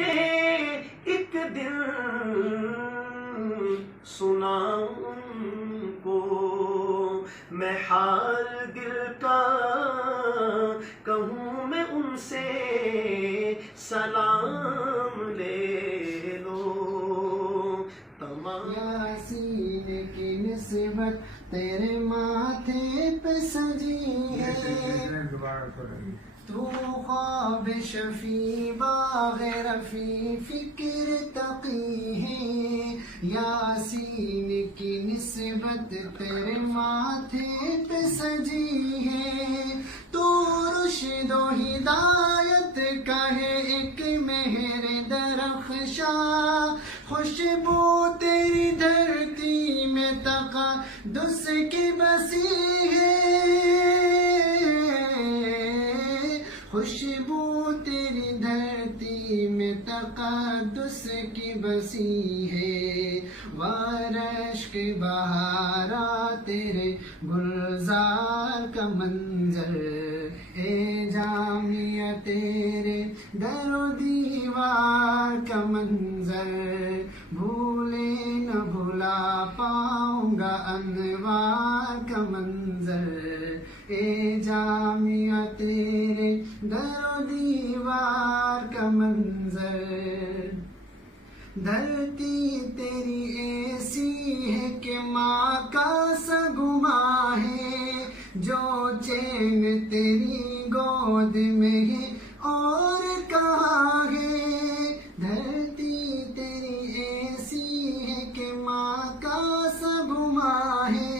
کہ ایک دن سناؤں کو میں حال دل کا، کہوں میں ان سے سلام لے لو تمام۔ یاسین کی نسبت تیرے ماتھے پہ سجی ہے، تو خواب شفیع باغ رفیع فکر تقی ہے۔ یاسین کی نسبت تیرے ماتھے پہ سجی ہے، تو رشد و ہدایت کا ہے ایک مہر درخشاں، خوشبو تیری دھرتی میں تقدس کی بسی ہے، خوشبو تیری دھرتی میں تقدس کی بسی ہے۔ وارشک بہارا تیرے گلزار کا منظر، اے جامعہ تیرے در و دیوار کا منظر، بھولے نہ بھلا پاؤں گا انوار کا منظر، اے جامعہ تیرے در و دیوار کا منظر۔ دھرتی تیری ایسی ہے کہ ماں کا سا گماں ہے، جو چین تیری گود میں ہے اور کہاں ہے۔ دھرتی تیری ایسی ہے کہ ماں کا سا گماں ہے،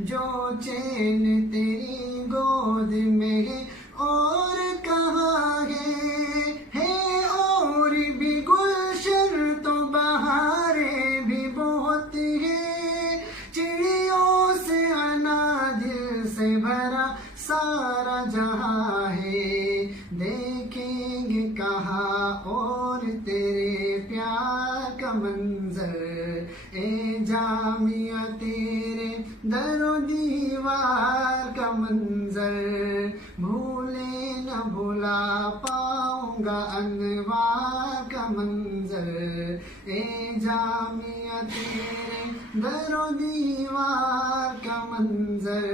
جو چین تیری گود میں ہے اور کہاں ہے۔ ہے اور بھی گلشن تو بہاریں بھی بہت ہیں، چڑیوں سے انادل سے بھرا سارا جہاں ہے۔ دیکھیں گے کہاں اور تیرے پیار کا منظر، اے جامعہ تیرے در و دیوار کا منظر، بھولے نہ بھلا پاؤں گا انوار کا منظر، اے جامعہ تیرے در و دیوار کا منظر۔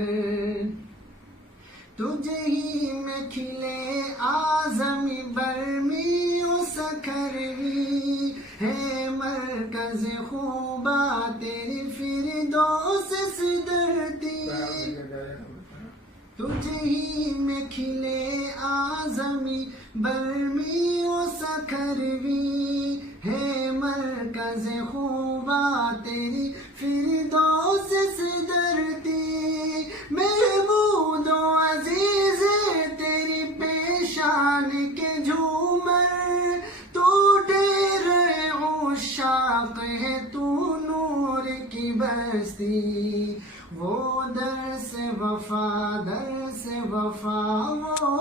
تجھے ہی میں کھلے اعظمی برمی و سکھروی، ہے مرکز خوبا تیری فردوس سدرتی۔ تجھے ہی میں کھلے اعظمی برمی و سکھروی، ہے مرکز خوبا تیری فردوس سدرتی۔ محمود و عزیز تیری پیشان کے جھومر، تو ڈیرے عشاق ہے تو نور کی بستی۔ وہ در سے وفا در سے وفا، وہ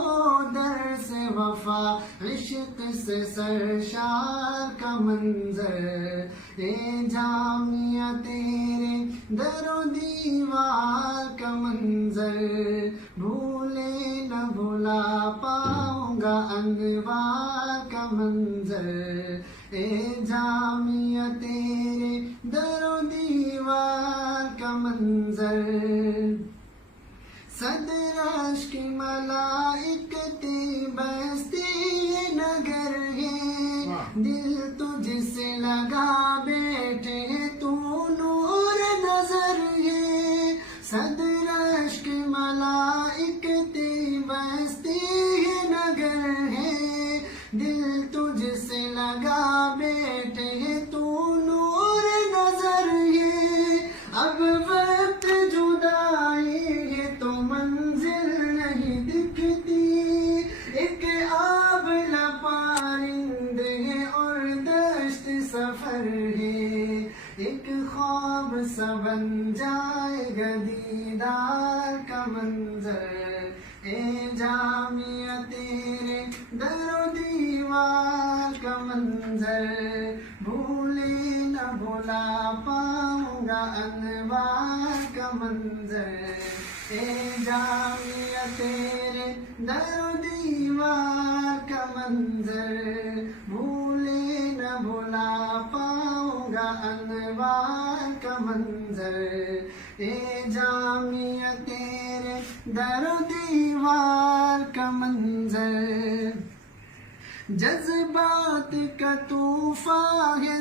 در سے وفا عشق سے سرشار کا منظر، اے جامعہ تیرے در و دیوار کا منظر، بھولے نہ بھلا پاؤں گا انوار کا منظر، اے جامعہ تیرے در و دیوار کا منظر۔ صدر عشق کی ملائکتی بستی نگر ہے، دل تجھ سے لگا بیٹھے تو نور نظر ہے۔ صدر عشق کی ملائکتی بستی نگر ہے، دل تجھ سے لگا بیٹھے تو نور نظر ہے۔ اب وقت جدائی ہے تو منزل نہیں دکھتی، ایک آبلہ پرند ہے اور دشت سفر ہے، ایک خواب سا بن جائے گا دیدار کا منظر، اے جامعہ تیرے در و دیوار کا منظر، بھولے نہ بھلا پاؤں گا انوار کا منظر، اے جامعہ تیرے در و دیوار کا منظر، بھولے بھلا پاؤں گا انوار کا منظر، اے جامعہ تیرے در و دیوار کا منظر، جذبات کا طوفان ہے